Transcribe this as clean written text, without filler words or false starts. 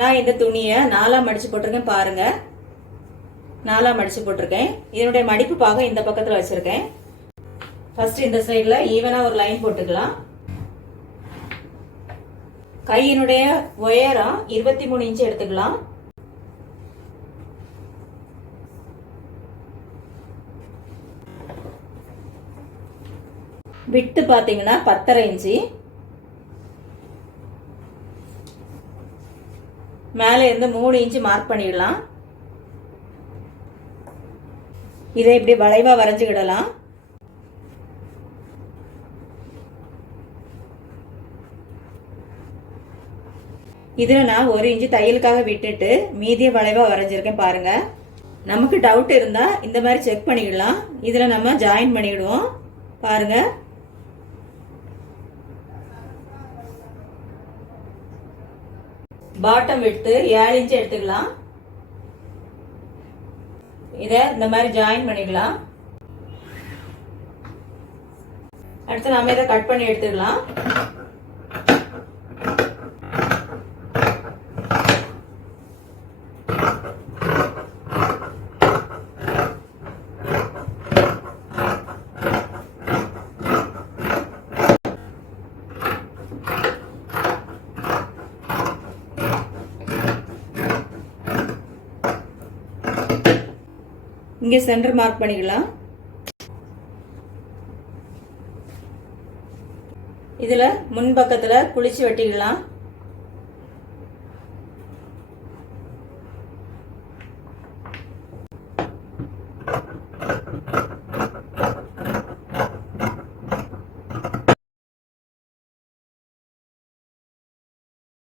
நான் இந்த துணியை 4ஆ மடிச்சு போட்டிருக்கேன் பாருங்க. 4ஆ மடிச்சு போட்டிருக்கேன். இதனுடைய மடிப்பு பாகம் இந்த பக்கத்துல வச்சிருக்கேன். ஃபர்ஸ்ட் இந்த சைடுல ஈவனா ஒரு லைன் போட்டுக்கலாம். கையினுடைய உயரம் 23 இன்ச் எடுத்துக்கலாம். விட்டு பாத்தீங்கன்னா 10.5 இன்ச்சு. மேலே இருந்து 3 இன்ச்சு மார்க் பண்ணிடலாம். இதை இப்படி வளைவா வரைஞ்சுக்கிடலாம். இதுல நான் 1 இன்ச்சு தையலுக்காக விட்டுட்டு மீதிய வளைவா வரைஞ்சிருக்கேன் பாருங்க. நமக்கு டவுட் இருந்தா இந்த மாதிரி செக் பண்ணிடலாம். இதுல நம்ம ஜாயின் பண்ணிடுவோம் பாருங்க. பாட்டம் விட்டு 7 இன்ச் எடுத்துக்கலாம். இத இந்த மாதிரி ஜாயின் பண்ணிக்கலாம். அடுத்து நாம இதை கட் பண்ணி எடுத்துக்கலாம். இங்க சென்டர் மார்க் பண்ணிக்கலாம். இதுல முன் பக்கத்துல குளிச்சு வெட்டிக்கலாம்.